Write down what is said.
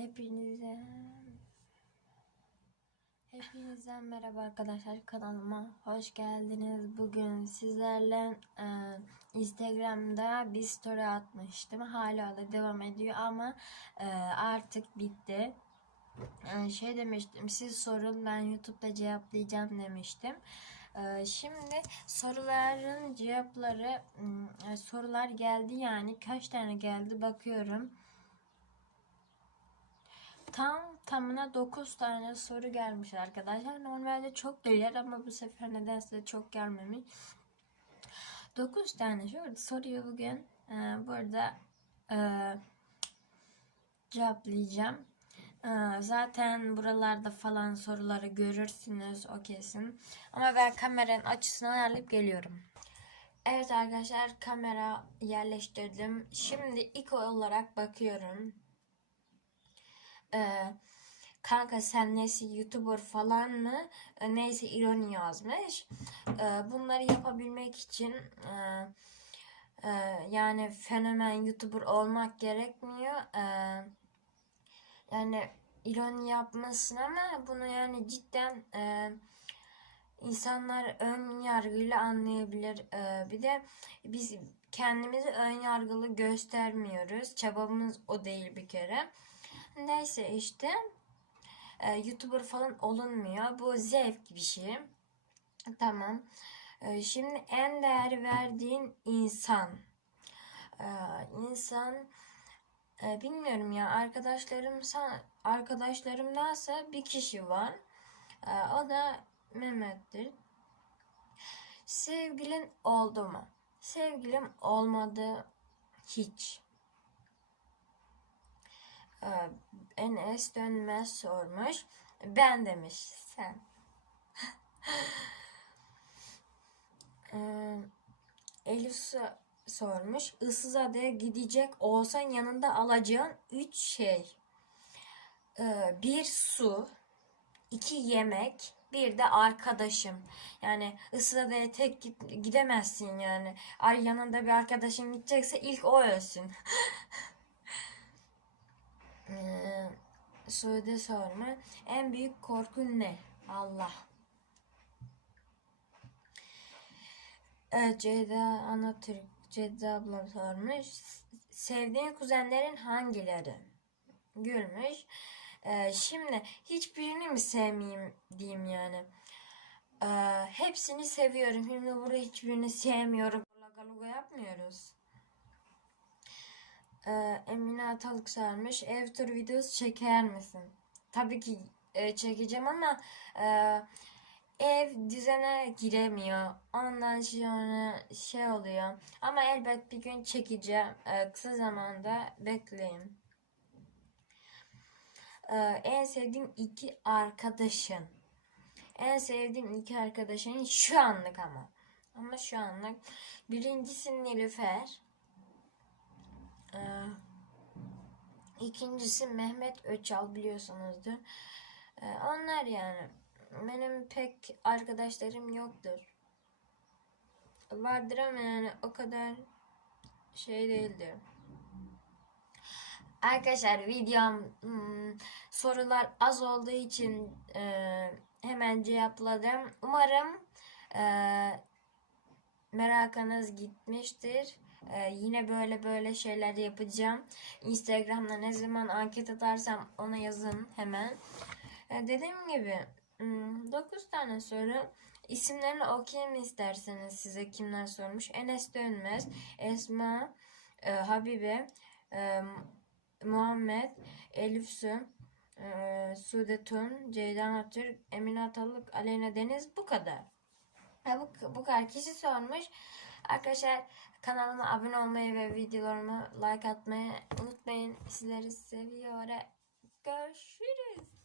Hepinize Hepinize merhaba arkadaşlar kanalıma hoş geldiniz. Bugün sizlerle e, Instagram'da bir story atmıştım. Hala da devam ediyor ama e, artık bitti. E, şey demiştim siz sorun ben YouTube'da cevaplayacağım demiştim. E, şimdi soruların cevapları e, sorular geldi yani kaç tane geldi bakıyorum. Tam tamına 9 tane soru gelmiş arkadaşlar. Normalde çok gelir ama bu sefer nedense çok gelmemiş. 9 tane şurada soruyu bugün e, burada e, cevaplayacağım. E, zaten buralarda falan soruları görürsünüz o kesin. Ama ben kameranın açısını ayarlayıp geliyorum. Evet arkadaşlar kamera yerleştirdim. Şimdi ilk olarak bakıyorum. Ee, kanka sen neyse YouTuber falan mı? Ee, neyse ironi yazmış. Ee, bunları yapabilmek için e, e, yani fenomen YouTuber olmak gerekmiyor. Ee, yani ironi yapmasın ama bunu yani cidden e, insanlar ön yargıyla anlayabilir. Ee, bir de biz kendimizi ön yargılı göstermiyoruz. Çabamız o değil bir kere. Neyse işte e, YouTuber falan olunmuyor. Bu zevk bir şey. Tamam. E, şimdi en değer verdiğin insan. E, insan e, bilmiyorum ya arkadaşlarım arkadaşlarımdansa bir kişi var. E, o da Mehmet'tir. Sevgilin oldu mu? Sevgilim olmadı hiç. Ee, Enes Dönmez sormuş. Ben demiş. Sen. ee, Elif so- sormuş. Issızada'ya gidecek olsan yanında alacağın üç şey. Ee, bir su, iki yemek, bir de arkadaşım. Yani Issızada'ya tek gidemezsin yani. Ay yanında bir arkadaşın gidecekse ilk o ölsün. Ee, Suudi sorma. En büyük korkun ne? Allah. Evet Ceyda Anatürk. Ceyda ablam sormuş. Sevdiğin kuzenlerin hangileri? Gülmüş. Ee, şimdi hiçbirini mi sevmeyeyim diyeyim yani. Ee, hepsini seviyorum. Şimdi burada hiçbirini sevmiyorum. Galuga yapmıyoruz. Ee, Emine Atalık sormuş. Ev tur videosu çeker misin? Tabii ki e, çekeceğim ama e, ev düzene giremiyor. Ondan sonra şey oluyor. Ama elbet bir gün çekeceğim. E, kısa zamanda bekleyin. E, en sevdiğim iki arkadaşın. En sevdiğim iki arkadaşın şu anlık ama. Ama şu anlık. Birincisi Nilüfer. Ee, ikincisi Mehmet Öçal biliyorsunuzdur. Ee, onlar yani. Benim pek arkadaşlarım yoktur. Vardır ama yani o kadar şey değildir. Arkadaşlar videom hmm, sorular az olduğu için e, hemen cevapladım. Umarım e, merakınız gitmiştir. Ee, yine böyle böyle şeyler yapacağım. Instagram'da ne zaman anket atarsam ona yazın hemen. Ee, dediğim gibi 9 tane soru. İsimlerini okuyayım isterseniz size kimler sormuş. Enes Dönmez, Esma, e, Habibe, e, Muhammed, Elif Su, e, Sude Tun, Ceydan Atürk, Emine Atalık, Aleyna Deniz bu kadar. Ha, bu, bu kadar kişi sormuş. Arkadaşlar kanalıma abone olmayı ve videolarıma like atmayı unutmayın. Sizleri seviyorum. Görüşürüz.